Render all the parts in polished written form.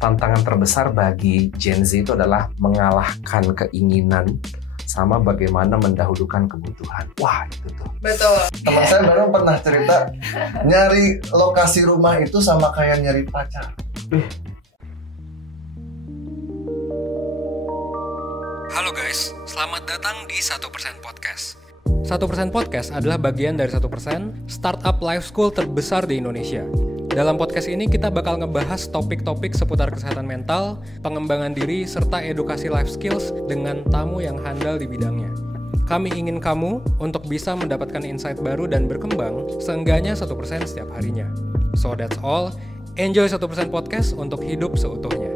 tantangan terbesar bagi Gen Z itu adalah mengalahkan keinginan sama bagaimana mendahulukan kebutuhan. Wah, itu tuh. Betul. Teman saya baru pernah cerita, nyari lokasi rumah itu sama kayak nyari pacar. Halo guys, selamat datang di 1% Podcast. 1% Podcast adalah bagian dari 1% startup life school terbesar di Indonesia. Dalam podcast ini kita bakal ngebahas topik-topik seputar kesehatan mental, pengembangan diri, serta edukasi life skills dengan tamu yang handal di bidangnya. Kami ingin kamu untuk bisa mendapatkan insight baru dan berkembang seenggaknya 1% setiap harinya. So that's all, enjoy 1% Podcast untuk hidup seutuhnya.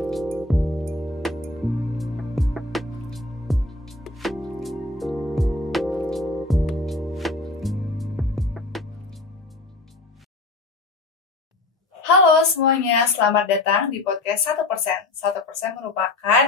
Halo semuanya, selamat datang di podcast 1%. 1% merupakan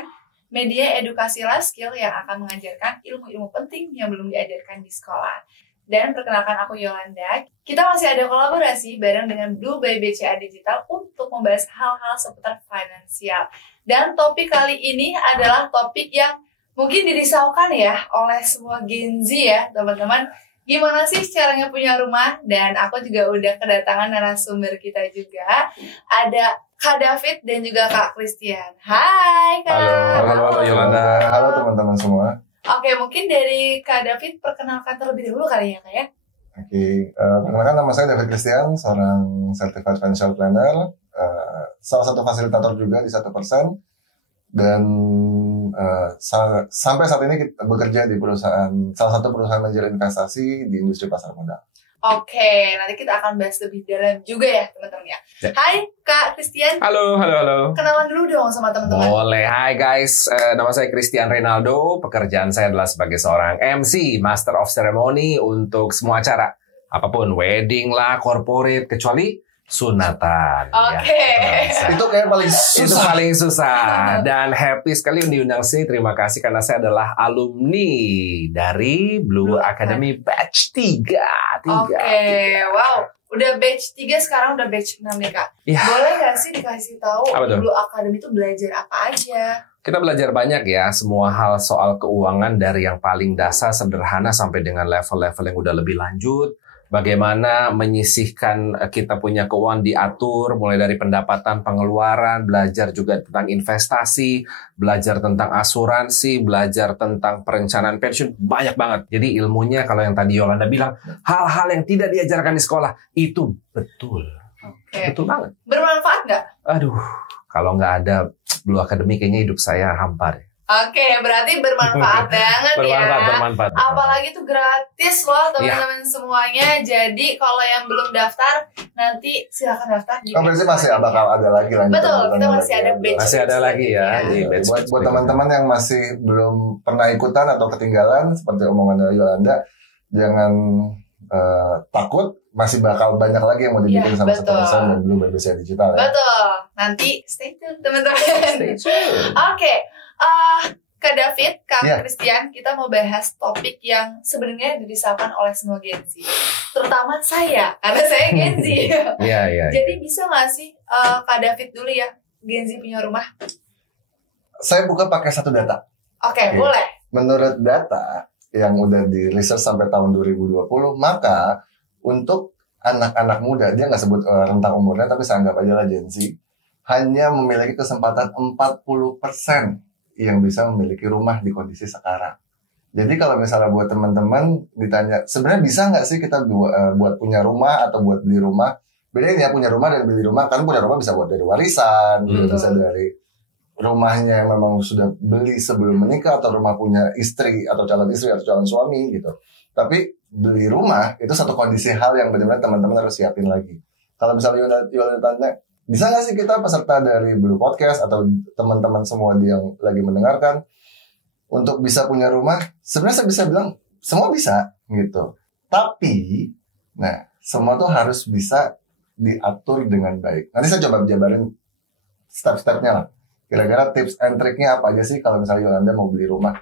media edukasi life skill yang akan mengajarkan ilmu-ilmu penting yang belum diajarkan di sekolah. Dan perkenalkan aku Yolanda. Kita masih ada kolaborasi bareng dengan Blue by BCA Digital untuk membahas hal-hal seputar finansial. Dan topik kali ini adalah topik yang mungkin dirisaukan ya oleh semua Gen Z ya teman-teman. Gimana sih caranya punya rumah? Dan aku juga udah kedatangan narasumber kita juga. Ada Kak David dan juga Kak Christian. Hai Kak. Halo Yolanda. Halo teman-teman semua. Oke, mungkin dari Kak David perkenalkan terlebih dahulu kali ya Kak ya. Oke, perkenalkan nama saya David Christian, seorang Certified Financial Planner, salah satu fasilitator juga di 1%, dan sampai saat ini kita bekerja di salah satu perusahaan manajer investasi di industri pasar modal. Oke, nanti kita akan bahas lebih dalam juga ya teman-teman ya. Hai Kak Christian. Halo. Kenalan dulu dong sama teman-teman. Boleh, hai guys. Nama saya Christian Reynaldo. Pekerjaan saya adalah sebagai seorang MC, Master of Ceremony untuk semua acara. Apapun, wedding lah, corporate, kecuali sunatan. Oke. Ya, Itu kayak paling susah. Itu paling susah. Dan happy sekali diundang sini. Terima kasih karena saya adalah alumni dari Blue Academy Batch 3. Oke, wow. Udah batch 3, sekarang udah batch 6 nih Kak. Ya. Boleh gak sih dikasih tahu Apa tuh? Blue Academy itu belajar apa aja? Kita belajar banyak ya, semua hal soal keuangan dari yang paling dasar, sederhana sampai dengan level-level yang udah lebih lanjut. Bagaimana menyisihkan kita punya keuangan diatur, mulai dari pendapatan, pengeluaran, belajar juga tentang investasi, belajar tentang asuransi, belajar tentang perencanaan pensiun, banyak banget. Jadi ilmunya kalau yang tadi Yolanda bilang, hal-hal yang tidak diajarkan di sekolah, itu betul. Oke. Betul banget. Bermanfaat nggak? Aduh, kalau nggak ada Blue Academy kayaknya hidup saya hampa deh. Oke, berarti bermanfaat banget ya. Bermanfaat. Apalagi itu gratis loh teman-teman semuanya. Jadi kalau yang belum daftar, nanti silakan daftar. Berarti masih bakal ada lagi lanjut. Betul, kita masih ada batch. Masih ada lagi ya. Di batch Buat teman-teman yang masih belum pernah ikutan atau ketinggalan, seperti omongan dari Yolanda, jangan takut, masih bakal banyak lagi yang mau dibikin sama betul. 1% dan Blue by BCA Digital ya. Betul. Nanti stay tune teman-teman. Stay tune. Oke. Kak David, Kak Yeah. Christian, kita mau bahas topik yang sebenarnya dirisaukan oleh semua Gen Z. Terutama saya, karena saya Gen Z. Iya. Jadi bisa nggak sih Kak David dulu ya, Gen Z punya rumah? Saya buka pakai satu data. Oke, boleh. Menurut data yang udah di research sampai tahun 2020, maka untuk anak-anak muda, dia nggak sebut rentang umurnya, tapi saya anggap aja lah Gen Z, hanya memiliki kesempatan 40% yang bisa memiliki rumah di kondisi sekarang. Jadi kalau misalnya buat teman-teman ditanya, sebenarnya bisa nggak sih kita buat punya rumah atau buat beli rumah? Bedanya ya punya rumah dan beli rumah, kan punya rumah bisa buat dari warisan, bisa dari rumahnya yang memang sudah beli sebelum menikah, atau rumah punya istri atau calon istri atau calon suami gitu. Tapi beli rumah itu satu kondisi hal yang benar-benar teman-teman harus siapin lagi. Kalau misalnya Yolanda tanya, bisa nggak sih kita peserta dari Blue Podcast atau teman-teman semua yang lagi mendengarkan untuk bisa punya rumah? Sebenarnya saya bisa bilang semua bisa gitu. Tapi, nah semua tuh harus bisa diatur dengan baik. Nanti saya coba jabarin step-stepnya lah. Kira-kira tips and triknya apa aja sih kalau misalnya Yolanda mau beli rumah?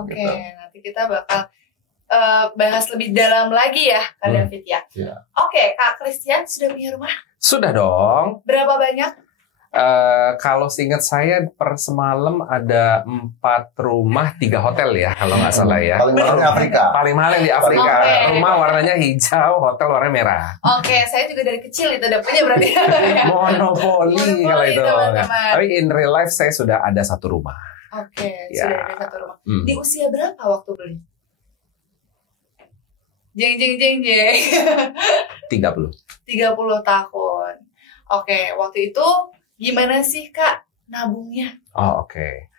Oke, Gitu. nanti kita bakal bahas lebih dalam lagi ya Kak David ya. Yeah. Oke, Kak Christian sudah punya rumah? Sudah dong. Berapa banyak? Kalau seingat saya per semalam ada 4 rumah 3 hotel ya kalau nggak salah ya. Paling mahal di Afrika. Paling mahal yang di Afrika. Oke. Rumah warnanya hijau, hotel warnanya merah. Oke, saya juga dari kecil itu udah punya berarti. Monopoli kalau itu. teman-teman. Tapi in real life saya sudah ada 1 rumah. Oke, Ya. sudah ada 1 rumah. Hmm. Di usia berapa waktu beli? Jeng jeng jeng jeng. 30. 30 tahun. Oke, waktu itu gimana sih Kak nabungnya? Oh, oke.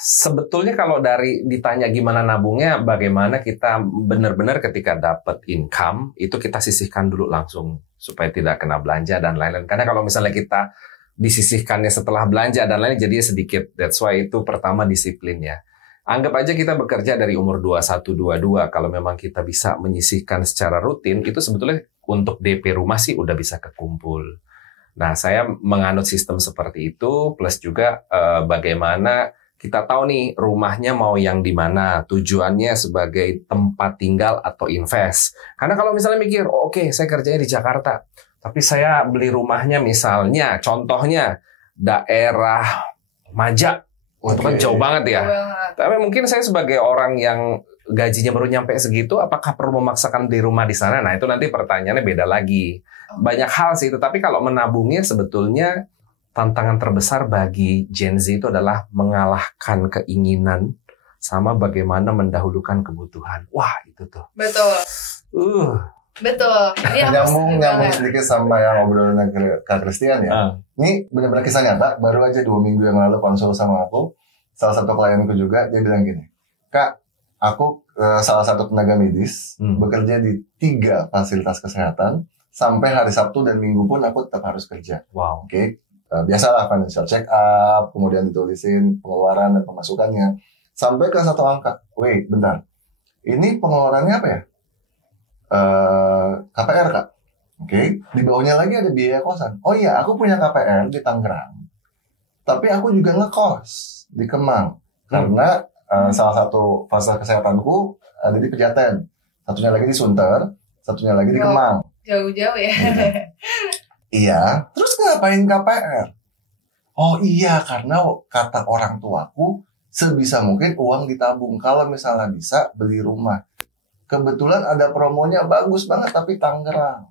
Sebetulnya kalau dari ditanya gimana nabungnya, bagaimana kita benar-benar ketika dapat income itu kita sisihkan dulu langsung supaya tidak kena belanja dan lain-lain. Karena kalau misalnya kita disisihkannya setelah belanja dan lain-lain jadinya sedikit. That's why itu pertama disiplin ya. Anggap aja kita bekerja dari umur 21, 22. Kalau memang kita bisa menyisihkan secara rutin, itu sebetulnya untuk DP rumah sih udah bisa kekumpul. Nah, saya menganut sistem seperti itu, plus juga bagaimana kita tahu nih rumahnya mau yang di mana, tujuannya sebagai tempat tinggal atau invest. Karena kalau misalnya mikir, oh, oke, saya kerjanya di Jakarta, tapi saya beli rumahnya misalnya, contohnya daerah Maja, itu kan jauh banget ya. Tapi mungkin saya sebagai orang yang gajinya baru nyampe segitu, apakah perlu memaksakan di rumah di sana? Nah, itu nanti pertanyaannya beda lagi. Banyak hal sih, tetapi kalau menabungnya sebetulnya tantangan terbesar bagi Gen Z itu adalah mengalahkan keinginan sama bagaimana mendahulukan kebutuhan. Wah, itu tuh. Betul. Betul. Ini Nyambung sedikit sama yang obrolan Kak Christian ya. Ini benar-benar kisah nyata. Baru aja 2 minggu yang lalu konsul sama aku. Salah satu klienku juga, dia bilang gini, Kak, aku salah satu tenaga medis, bekerja di 3 fasilitas kesehatan. Sampai hari Sabtu dan Minggu pun aku tetap harus kerja. Wow. Oke. Biasalah financial check up, kemudian ditulisin pengeluaran dan pemasukannya. Sampai ke satu angka. Wait, bentar. Ini pengeluarannya apa ya? KPR, Kak. Oke. Di bawahnya lagi ada biaya kosan. Oh iya, aku punya KPR di Tangerang. Tapi aku juga ngekos di Kemang. Karena salah satu fasilitas kesehatanku ada di Pejaten. Satunya lagi di Sunter, satunya lagi di Kemang. Jauh-jauh ya. Iya, terus ngapain KPR? Oh iya, karena kata orang tuaku sebisa mungkin uang ditabung. Kalau misalnya bisa beli rumah. Kebetulan ada promonya bagus banget tapi Tangerang.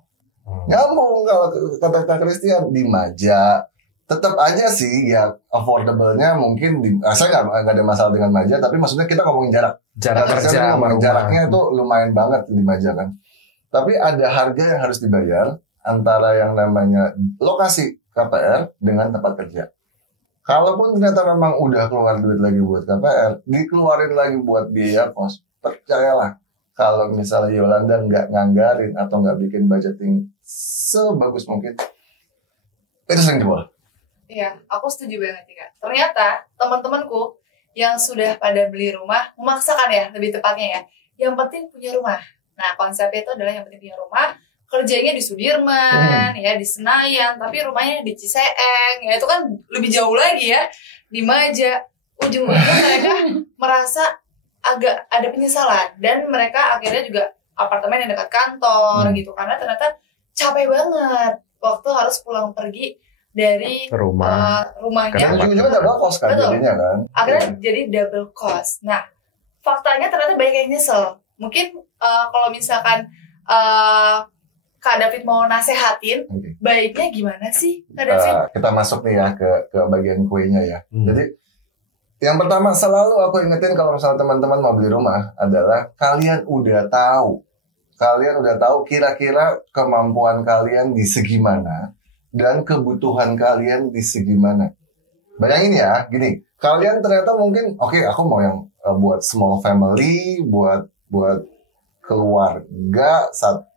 Nyambung kalau kata Kak Christian di Maja. Tetap aja sih ya affordable-nya mungkin saya nggak ada masalah dengan Maja, tapi maksudnya kita ngomongin jarak kerja sama jaraknya itu lumayan banget di Maja kan. Tapi ada harga yang harus dibayar antara yang namanya lokasi KPR dengan tempat kerja. Kalaupun ternyata memang udah keluar duit lagi buat KPR, dikeluarin lagi buat biaya kos, percayalah. Kalau misalnya Yolanda nggak nganggarin atau nggak bikin budgeting sebagus mungkin, itu sering jebol. Iya, aku setuju banget Kak. Ternyata teman-temanku yang sudah pada beli rumah, memaksakan ya, lebih tepatnya ya, yang penting punya rumah. Nah, konsepnya itu adalah yang penting punya rumah, kerjanya di Sudirman, ya di Senayan, tapi rumahnya di Ciseeng, ya itu kan lebih jauh lagi ya, di Maja. Ujung-ujungnya mereka merasa agak ada penyesalan, dan mereka akhirnya juga apartemen yang dekat kantor gitu, karena ternyata capek banget waktu harus pulang pergi dari rumahnya. Karena ujung-ujungnya double cost kan jadinya kan. Akhirnya jadi double cost. Nah, faktanya ternyata banyak yang nyesel. Mungkin kalau misalkan Kak David mau nasehatin, baiknya gimana sih Kak David? Kita masuk nih ya ke bagian kuenya ya. Jadi yang pertama selalu aku ingetin kalau misalnya teman-teman mau beli rumah adalah kalian udah tahu kira-kira kemampuan kalian di segi mana dan kebutuhan kalian di segi mana. Bayangin ya, gini, kalian ternyata mungkin oke, aku mau yang buat small family, buat keluarga, 1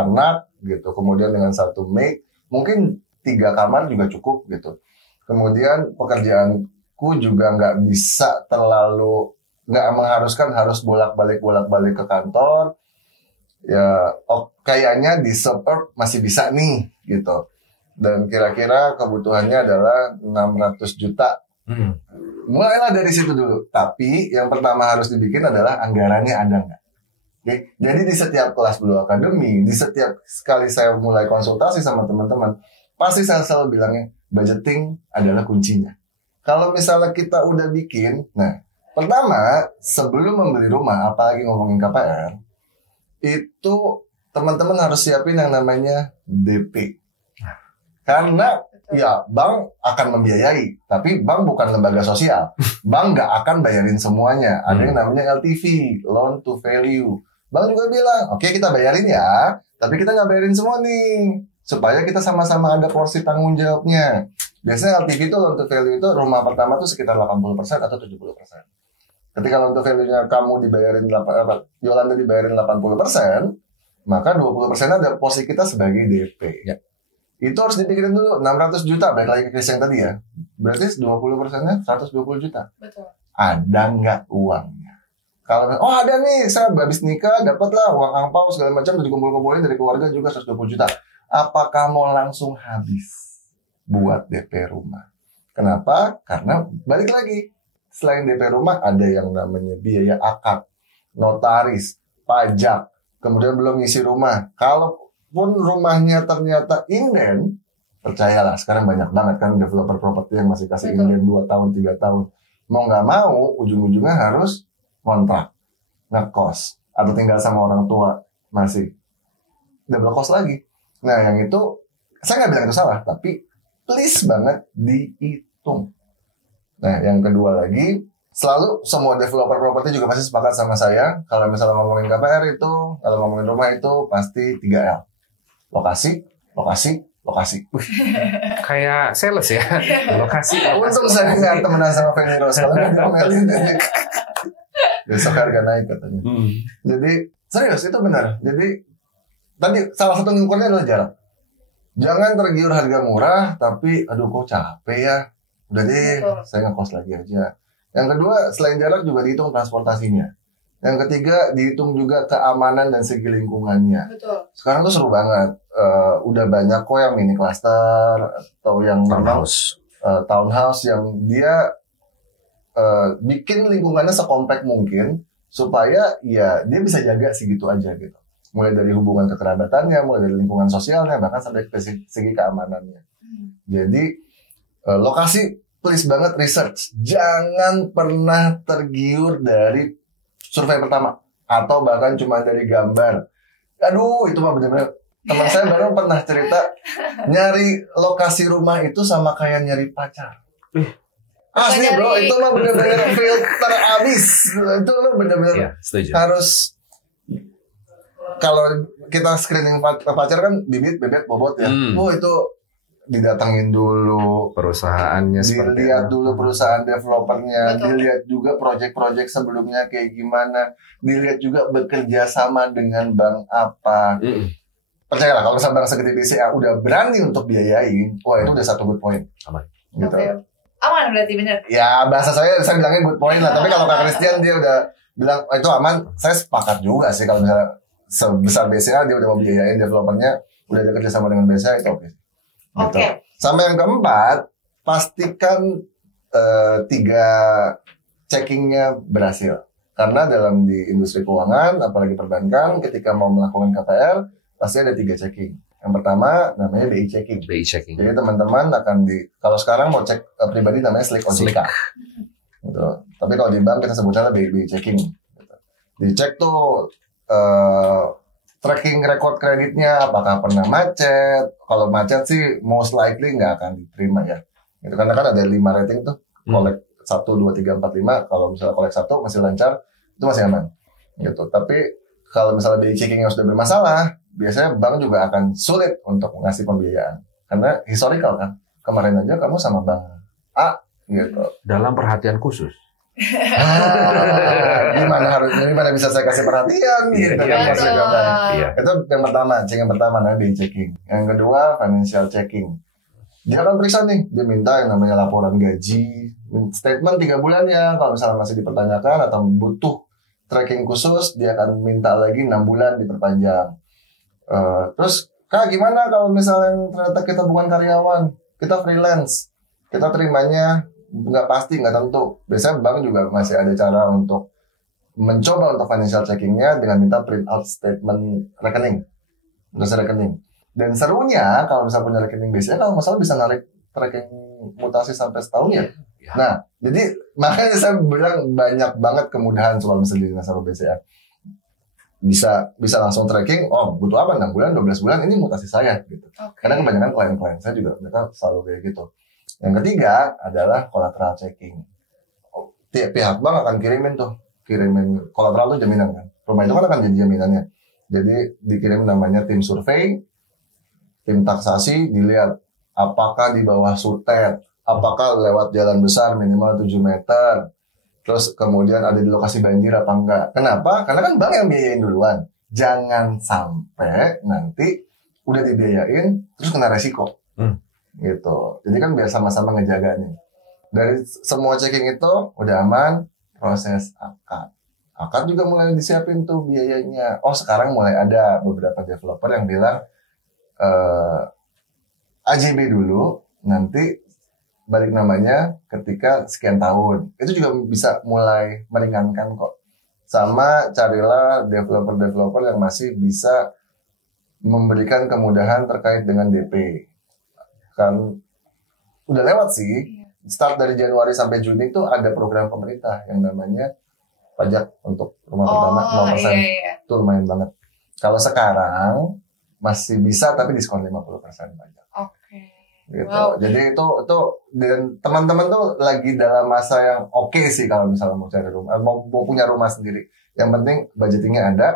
anak gitu, kemudian dengan 1 maid, mungkin 3 kamar juga cukup gitu. Kemudian pekerjaanku juga nggak bisa terlalu, nggak mengharuskan harus bolak-balik ke kantor. Ya, kayaknya di suburb masih bisa nih gitu. Dan kira-kira kebutuhannya adalah 600 juta. Mulailah dari situ dulu. Tapi yang pertama harus dibikin adalah anggarannya ada nggak. Okay? Jadi di setiap kelas Blue Academy, di setiap kali saya mulai konsultasi sama teman-teman, pasti saya selalu bilangnya budgeting adalah kuncinya. Kalau misalnya kita udah bikin, nah pertama sebelum membeli rumah, apalagi ngomongin KPR, itu teman-teman harus siapin yang namanya DP. Karena ya bank akan membiayai, tapi bank bukan lembaga sosial. Bank nggak akan bayarin semuanya. Ada yang namanya LTV, loan to value. Bank juga bilang, oke, kita bayarin ya, tapi kita nggak bayarin semua nih, supaya kita sama-sama ada porsi tanggung jawabnya. Biasanya LTV itu, loan to value itu rumah pertama tuh sekitar 80% atau 70%. Ketika loan to value-nya kamu dibayarin, Yolanda dibayarin 80%, maka 20% ada porsi kita sebagai DP. Ya. Itu harus dipikirin dulu, 600 juta, balik lagi ke case yang tadi ya. Berarti 20%-nya 120 juta. Betul. Ada nggak uangnya? Kalau ada nih, saya habis nikah, dapatlah uang angpau segala macam, dari kumpul-kumpulin dari keluarga juga 120 juta. Apakah mau langsung habis buat DP rumah? Kenapa? Karena balik lagi, selain DP rumah ada yang namanya biaya akad, notaris, pajak, kemudian belum ngisi rumah. Kalaupun rumahnya ternyata inden, percayalah sekarang banyak banget kan developer properti yang masih kasih inden 2 tahun, 3 tahun. Mau nggak mau, ujung-ujungnya harus kontrak, ngekos, atau tinggal sama orang tua, masih double cost lagi. Nah yang itu, saya nggak bilang itu salah, tapi please banget dihitung. Nah yang kedua lagi, selalu semua developer properti juga pasti sepakat sama saya, kalau misalnya ngomongin KPR itu, kalau ngomongin rumah itu pasti 3L. Lokasi, lokasi, lokasi. Kayak sales ya. Lokasi. Untung saya nggak temenan sama Feni Rose, kalau nggak diomelin. Besok harga naik katanya. Jadi serius itu benar. Jadi tadi salah satu ngukurnya adalah jarak. Jangan tergiur harga murah, tapi aduh kok capek ya. Udah deh, saya ngekos lagi aja. Yang kedua, selain jarak juga dihitung transportasinya. Yang ketiga, dihitung juga keamanan dan segi lingkungannya. Betul. Sekarang tuh seru banget. Udah banyak kok yang mini cluster atau yang townhouse yang dia bikin lingkungannya sekompak mungkin supaya ya dia bisa jaga segitu aja gitu. Mulai dari hubungan kekerabatannya, mulai dari lingkungan sosialnya, bahkan sampai ke segi keamanannya. Jadi lokasi, please banget research. Jangan pernah tergiur dari survei pertama atau bahkan cuma dari gambar. Aduh, itu mah bener-bener. Teman saya baru pernah cerita nyari lokasi rumah itu sama kayak nyari pacar. Asli bro, itu mah bener-bener filter abis. Itu lo bener-bener harus, kalau kita screening pacar kan bibit, bebet, bobot ya. Oh itu didatengin dulu perusahaannya, dilihat dulu perusahaan developernya, dilihat juga proyek-proyek sebelumnya kayak gimana, dilihat juga bekerja sama dengan bank apa. Percayalah kalau misalnya bank segede BCA udah berani untuk biayain, wah itu udah satu good point. Aman. Gitu. Aman berarti bener. Ya bahasa saya bilangnya good point lah. Tapi kalau Kak Christian dia udah bilang itu aman, saya sepakat juga sih kalau misalnya sebesar BCA dia udah mau biayain developernya, udah ada kerjasama dengan BCA itu oke. Gitu. Sama yang keempat, pastikan 3 checkingnya berhasil. Karena dalam di industri keuangan, apalagi perbankan, ketika mau melakukan KPR, pasti ada 3 checking. Yang pertama namanya BI checking. BI checking. Jadi teman-teman akan kalau sekarang mau cek pribadi namanya Slick OJK. Gitu. Tapi kalau di bank kita sebutnya BI checking. Gitu. Dicek tuh tracking record kreditnya, apakah pernah macet. Kalau macet sih most likely nggak akan diterima ya. Gitu. Karena kan ada 5 rating tuh. Collect 1, 2, 3, 4, 5. Kalau misalnya collect 1 masih lancar, itu masih aman. Gitu. Tapi kalau misalnya BI checking yang sudah bermasalah, biasanya bank juga akan sulit untuk ngasih pembiayaan. Karena historical kan. Kemarin aja kamu sama bank A gitu. Dalam perhatian khusus. Gimana bisa saya kasih perhatian gitu kan. Itu yang pertama, yang pertama namanya BI checking. Yang kedua financial checking. Dia akan periksa nih, dia minta yang namanya laporan gaji, statement 3 bulan ya, kalau misalnya masih dipertanyakan atau butuh tracking khusus, dia akan minta lagi 6 bulan diperpanjang. Terus Kak gimana kalau misalnya ternyata kita bukan karyawan, kita freelance, kita terimanya nggak pasti, nggak tentu. Biasanya bank juga masih ada cara untuk mencoba untuk financial checkingnya dengan minta print out statement rekening, rekening. Dan serunya kalau misalnya punya rekening BCA, kalau masalah bisa narik tracking mutasi sampai setahun ya. Nah, jadi makanya saya bilang banyak banget kemudahan soal misalnya di nasabah BCA. Bisa langsung tracking, oh butuh apa 6 bulan, 12 bulan, ini mutasi saya gitu. Karena kebanyakan klien-klien saya juga mereka selalu kayak gitu. Yang ketiga adalah collateral checking. Pihak bank akan kirimin collateral tuh jaminan kan. Rumah itu kan akan jadi jaminannya. Jadi dikirim namanya tim survei, tim taksasi, dilihat apakah di bawah sutet, apakah lewat jalan besar minimal 7 meter, terus kemudian ada di lokasi banjir apa enggak. Kenapa? Karena kan bank yang biayain duluan. Jangan sampai nanti udah dibiayain terus kena resiko. Gitu. Jadi kan biar sama-sama ngejaga nih. Dari semua checking itu udah aman, proses akad. Akad juga mulai disiapin tuh biayanya. Oh sekarang mulai ada beberapa developer yang bilang AJB dulu, nanti balik namanya ketika sekian tahun. Itu juga bisa mulai meringankan kok. Sama carilah developer-developer yang masih bisa memberikan kemudahan terkait dengan DP. Kan udah lewat sih. Start dari Januari sampai Juni itu ada program pemerintah yang namanya pajak untuk rumah pertama 0%. Itu lumayan banget. Kalau sekarang masih bisa tapi diskon 50% pajak. Gitu. Wow. Jadi itu dan teman-teman tuh lagi dalam masa yang oke sih kalau misalnya mau cari rumah, mau punya rumah sendiri. Yang penting budgetingnya ada,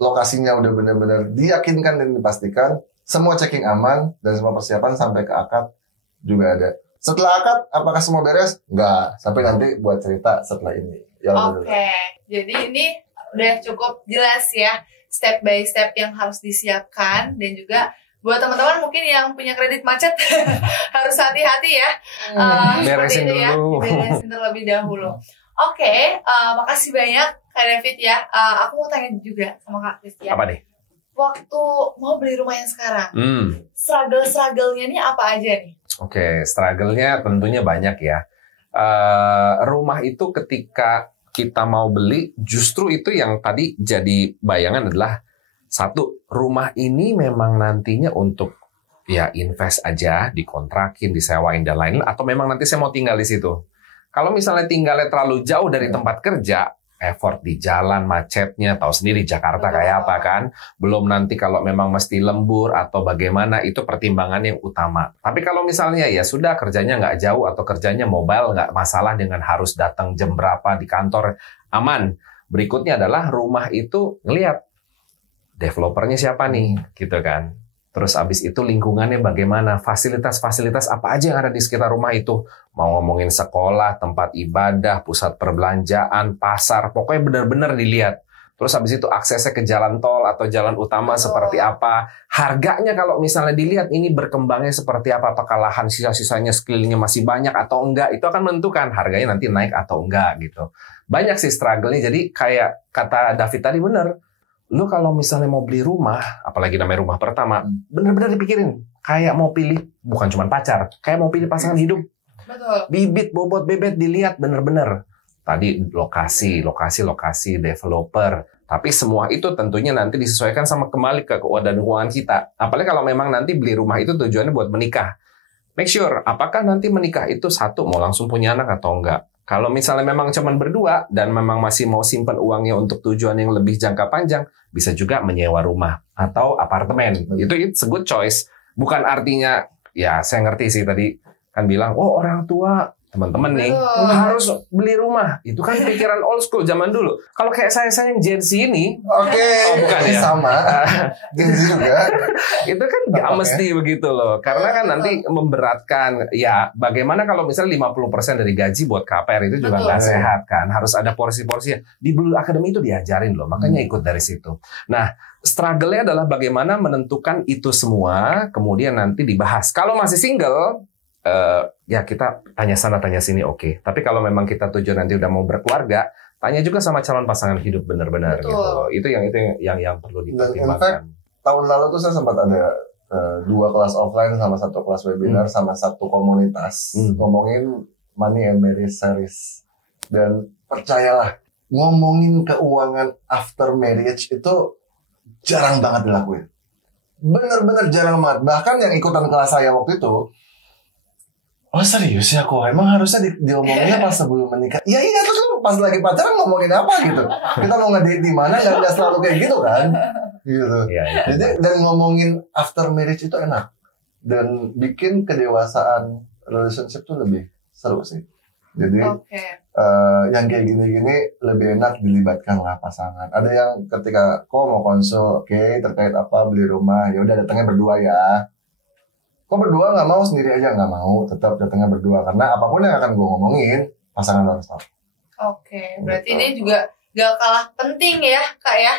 lokasinya udah benar-benar diyakinkan dan dipastikan, semua checking aman dan semua persiapan sampai ke akad juga ada. Setelah akad, apakah semua beres? Enggak. Sampai nanti buat cerita setelah ini. Oke. Jadi ini udah cukup jelas ya, step by step yang harus disiapkan. Dan juga buat teman-teman mungkin yang punya kredit macet, harus hati-hati ya. Beresin dulu. Beresin terlebih dahulu. Oke, makasih banyak Kak David ya. Aku mau tanya juga sama Kak Kristian. Apa deh? Waktu mau beli rumah yang sekarang, struggle-nya nih apa aja nih? Oke, struggle-nya tentunya banyak ya. Rumah itu ketika kita mau beli, justru itu yang tadi jadi bayangan adalah satu, rumah ini memang nantinya untuk ya invest aja, dikontrakin, disewain dan lain-lain, atau memang nanti saya mau tinggal di situ. Kalau misalnya tinggalnya terlalu jauh dari tempat kerja, effort di jalan, macetnya, tahu sendiri Jakarta kayak apa kan. Belum nanti kalau memang mesti lembur atau bagaimana, itu pertimbangan yang utama. Tapi kalau misalnya ya sudah kerjanya nggak jauh atau kerjanya mobile, nggak masalah dengan harus datang jam berapa di kantor, aman. Berikutnya adalah rumah itu ngelihat developernya siapa nih, gitu kan. Terus abis itu lingkungannya bagaimana, fasilitas-fasilitas apa aja yang ada di sekitar rumah itu. Mau ngomongin sekolah, tempat ibadah, pusat perbelanjaan, pasar, pokoknya benar-benar dilihat. Terus abis itu aksesnya ke jalan tol atau jalan utama seperti apa. Harganya kalau misalnya dilihat ini berkembangnya seperti apa, apakah lahan sisa-sisanya sekelilingnya masih banyak atau enggak, itu akan menentukan harganya nanti naik atau enggak gitu. Banyak sih struggle-nya, jadi kayak kata David tadi benar. Lu kalau misalnya mau beli rumah, apalagi namanya rumah pertama, bener-bener dipikirin. Kayak mau pilih, bukan cuma pacar, kayak mau pilih pasangan hidup. Betul. Bibit, bobot, bebet dilihat bener-bener. Tadi lokasi, developer. Tapi semua itu tentunya nanti disesuaikan sama kembali ke keuangan kita. Apalagi kalau memang nanti beli rumah itu tujuannya buat menikah. Make sure, apakah nanti menikah itu satu, mau langsung punya anak atau enggak. Kalau misalnya memang cuma berdua dan memang masih mau simpan uangnya untuk tujuan yang lebih jangka panjang, bisa juga menyewa rumah atau apartemen. Itu it's a good choice. Bukan artinya, ya saya ngerti sih tadi kan bilang, oh orang tua, teman-teman nih harus beli rumah. Itu kan pikiran old school zaman dulu. Kalau kayak saya yang Gen Z ini, bukan ya? Sama. Gen Z juga. Itu kan nggak mesti begitu loh. Karena kan nanti memberatkan. Ya bagaimana kalau misalnya 50% dari gaji buat KPR itu juga nggak sehat kan. Harus ada porsi-porsinya. Di Blue Academy itu diajarin loh. Makanya ikut dari situ. Nah, struggle-nya adalah bagaimana menentukan itu semua. Kemudian nanti dibahas. Kalau masih single, ya kita tanya sana tanya sini oke. Tapi kalau memang kita tujuan nanti udah mau berkeluarga, tanya juga sama calon pasangan hidup benar-benar gitu. Itu yang perlu dipertimbangkan. Tahun lalu tuh saya sempat ada 2 kelas offline sama 1 kelas webinar sama 1 komunitas ngomongin money and marriage series. Dan percayalah, ngomongin keuangan after marriage itu jarang banget dilakuin. bener-bener jarang banget. Bahkan yang ikutan kelas saya waktu itu, oh serius ya kok? Emang harusnya diomonginnya pas sebelum menikah? Iya terus lu pas lagi pacaran ngomongin apa gitu? Kita mau ngedate di mana? Nggak selalu kayak gitu kan? Gitu. Iya. Jadi dan ngomongin after marriage itu enak dan bikin kedewasaan relationship tuh lebih seru sih. Jadi yang kayak gini-gini lebih enak dilibatkan lah pasangan. Ada yang ketika kok mau konsul, oke, terkait apa beli rumah, ya udah datangnya berdua ya. Kok berdua nggak mau sendiri aja nggak mau, tetap datangnya berdua karena apapun yang akan gue ngomongin pasangan harus tahu. Oke, berarti ini juga gak kalah penting ya kak ya,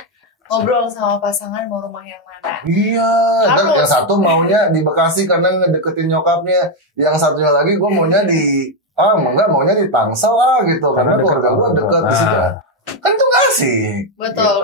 ngobrol sama pasangan mau rumah yang mana. Iya, dan yang satu maunya di Bekasi karena ngedeketin nyokapnya, yang satunya lagi gue maunya di enggak maunya di Tangsel gitu karena keluarga gue deket di situ. Kan itu nggak asik. Betul.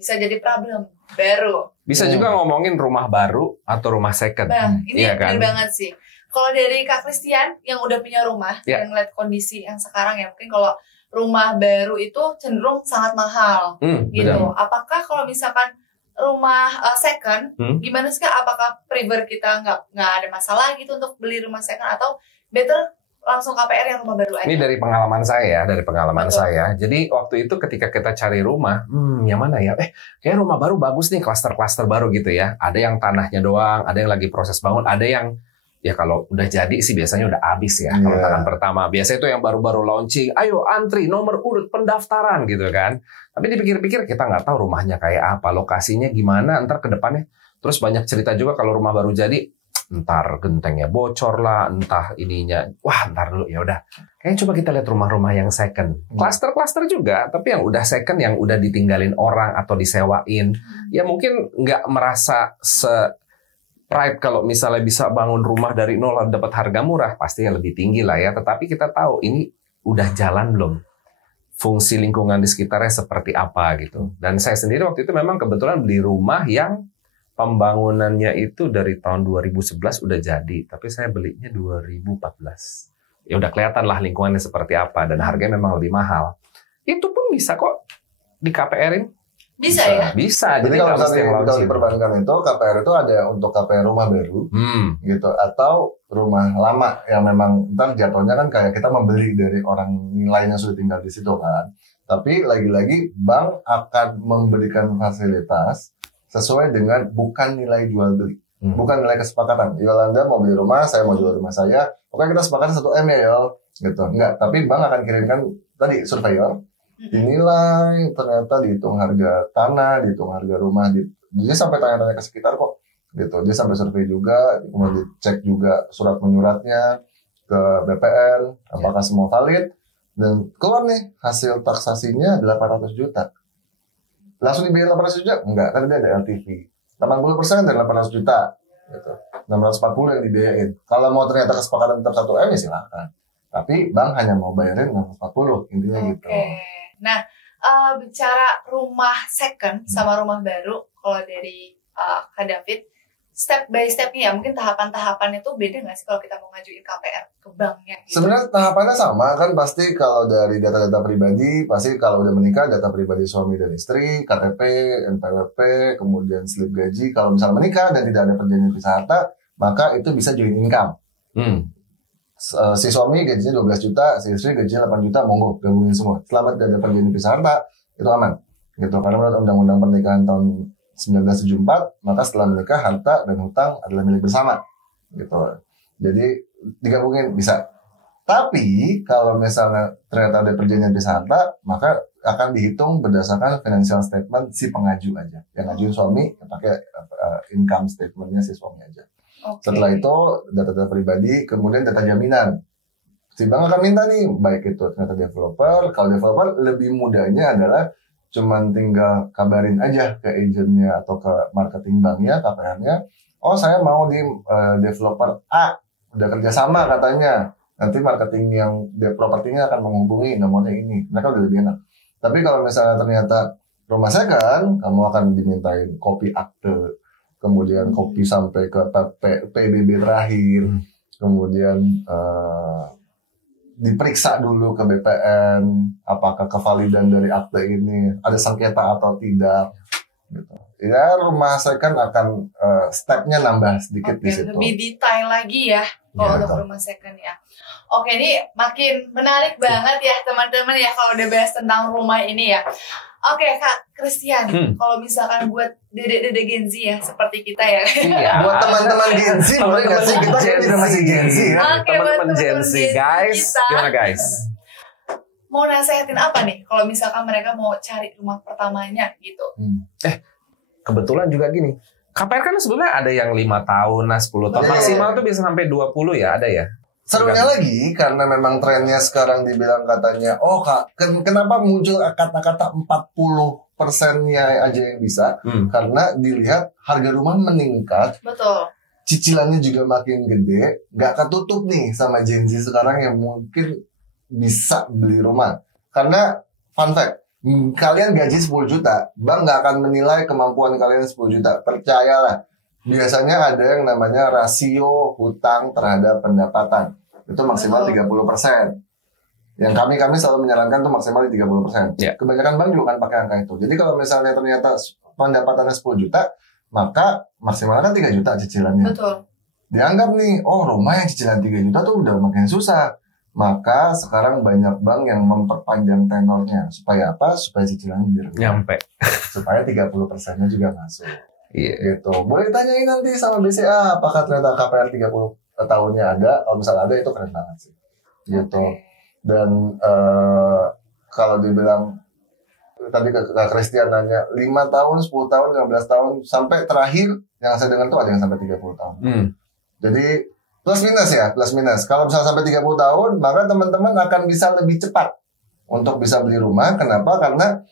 Bisa jadi problem baru. Bisa juga ngomongin rumah baru atau rumah second. Bang, ini iya kan? benar banget sih. Kalau dari Kak Christian yang udah punya rumah dan ngeliat kondisi yang sekarang ya, mungkin kalau rumah baru itu cenderung sangat mahal gitu. Benar. Apakah kalau misalkan rumah second, gimana sih Kak? Apakah prefer kita nggak ada masalah gitu untuk beli rumah second atau better langsung KPR yang rumah baru aja? Ini dari pengalaman saya, Betul. saya. Jadi waktu itu ketika kita cari rumah, yang mana ya? Kayak rumah baru bagus nih, klaster-klaster baru gitu ya. Ada yang tanahnya doang, ada yang lagi proses bangun, ada yang ya kalau udah jadi sih biasanya udah habis ya. Kalau tangan pertama, biasanya itu yang baru-baru launching, ayo antri nomor urut pendaftaran gitu kan. Tapi dipikir-pikir kita nggak tahu rumahnya kayak apa, lokasinya gimana, ntar ke depannya. Terus banyak cerita juga kalau rumah baru jadi, entar gentengnya bocor lah, entah ininya, wah entar dulu ya udah. Kayaknya coba kita lihat rumah-rumah yang second, klaster-klaster juga, tapi yang udah second, yang udah ditinggalin orang atau disewain, ya mungkin nggak merasa pride kalau misalnya bisa bangun rumah dari nol dapat harga murah, pasti yang lebih tinggi lah ya. Tetapi kita tahu ini udah jalan belum, fungsi lingkungan di sekitarnya seperti apa gitu. Dan saya sendiri waktu itu memang kebetulan beli rumah yang pembangunannya itu dari tahun 2011 udah jadi, tapi saya belinya 2014. Ya udah kelihatan lah lingkungannya seperti apa dan harganya memang lebih mahal. Itu pun bisa kok di KPR-in. Bisa ya? Bisa. Jadi kalau misalnya diperbankan itu KPR itu ada untuk KPR rumah baru, gitu, atau rumah lama yang memang ntar jatuhnya kan kayak kita membeli dari orang lain yang sudah tinggal di situ kan. Tapi lagi-lagi bank akan memberikan fasilitas sesuai dengan bukan nilai jual beli, bukan nilai kesepakatan. Yolanda mau beli rumah, saya mau jual rumah saya. Oke, kita sepakatan 1 M ya Yol, gitu. Enggak, tapi bank akan kirimkan tadi surveyor, dinilai, ternyata dihitung harga tanah, dihitung harga rumah, dia sampai tanya-tanya ke sekitar kok, gitu. Dia sampai survei juga, kemudian dicek juga surat menyuratnya ke BPN, apakah semua valid, dan keluar nih hasil taksasinya 800 juta. Langsung dibayar 800 juta? Enggak, kan dia ada LTV. 80% dari 800 juta. Gitu. 640 yang dibiayain. Kalau mau ternyata kesepakatan tetap 1 M ya silakan. Tapi bank hanya mau bayarin 640, intinya gitu. Nah, bicara rumah second sama rumah baru, kalau dari Kak David, step by stepnya ya, mungkin tahapan-tahapan itu beda nggak sih kalau kita mau ngajuin KPR ke banknya? Gitu? Sebenarnya tahapannya sama kan, pasti kalau dari data-data pribadi, pasti kalau udah menikah data pribadi suami dan istri, KTP, NPWP, kemudian slip gaji. Kalau misalnya menikah dan tidak ada perjanjian pisah harta, maka itu bisa joint income. Si suami gajinya 12 juta, si istri gajinya 8 juta, monggo gabungin semua. Selama tidak ada perjanjian pisah harta, itu aman. Gitu, karena menurut Undang-Undang Pernikahan tahun 1974, maka setelah menikah harta dan hutang adalah milik bersama, gitu. Jadi digabungin bisa. Tapi kalau misalnya ternyata ada perjanjian pisah harta, maka akan dihitung berdasarkan financial statement si pengaju aja. Yang ngajuin suami pakai income statementnya si suami aja. Setelah itu data-data pribadi, kemudian data jaminan. Si bank akan minta nih, baik itu ternyata developer. Kalau developer lebih mudahnya adalah cuman tinggal kabarin aja ke agennya atau ke marketing banknya, KPR-nya. Oh saya mau di developer A, udah kerjasama katanya. Nanti marketing yang propertinya akan menghubungi nomornya ini. Mereka udah lebih enak. Tapi kalau misalnya ternyata rumah second, kamu akan dimintain kopi akte, kemudian kopi sampai ke PBB terakhir, kemudian diperiksa dulu ke BPN apakah kevalidan dari akte ini ada sengketa atau tidak gitu. ya rumah second akan stepnya nambah sedikit di situ. Lebih detail lagi ya kalau untuk rumah second ya. Oke, ini makin menarik banget ya teman-teman ya kalau udah bahas tentang rumah ini ya. Oke, Kak Christian, kalau misalkan buat dedek-dedek Gen Z ya seperti kita ya. Iya. Buat teman-teman Gen Z, boleh nggak sih kita juga masih Gen Z ya? Oke, Teman-teman buat Gen Z, guys, gimana guys? Mau nasehatin apa nih kalau misalkan mereka mau cari rumah pertamanya gitu? Kebetulan juga gini, KPR kan sebetulnya ada yang 5 tahun, 10 tahun, maksimal tuh bisa sampai 20 ya, ada ya? Serunya lagi karena memang trennya sekarang dibilang katanya, oh Kak, kenapa muncul kata-kata 40%-nya aja yang bisa? Karena dilihat harga rumah meningkat. Betul. Cicilannya juga makin gede, nggak ketutup nih sama Gen Z sekarang yang mungkin bisa beli rumah. Karena fun fact, kalian gaji 10 juta, bank nggak akan menilai kemampuan kalian 10 juta. Percayalah. Biasanya ada yang namanya rasio hutang terhadap pendapatan. Itu maksimal 30%. Yang kami selalu menyarankan itu maksimal di 30%. Yeah. Kebanyakan bank juga kan pakai angka itu. Jadi kalau misalnya ternyata pendapatannya 10 juta, maka maksimalnya kan 3 juta cicilannya. Betul. Dianggap nih, oh rumah yang cicilan 3 juta tuh udah makin susah. Maka sekarang banyak bank yang memperpanjang tenornya. Supaya apa? Supaya cicilannya lebih rendah. Nyampe. Supaya 30%-nya juga masuk. Iya. Gitu. Boleh tanyain nanti sama BCA apakah ternyata KPR 30 tahunnya ada. Kalau misalnya ada itu keren banget sih. Gitu. Dan kalau dibilang tadi Kak Christian nanya 5 tahun, 10 tahun, 15 tahun sampai terakhir yang saya dengar tuh ada yang sampai 30 tahun. Jadi plus minus ya, plus minus. Kalau misalnya sampai 30 tahun, maka teman-teman akan bisa lebih cepat untuk bisa beli rumah. Kenapa? Karena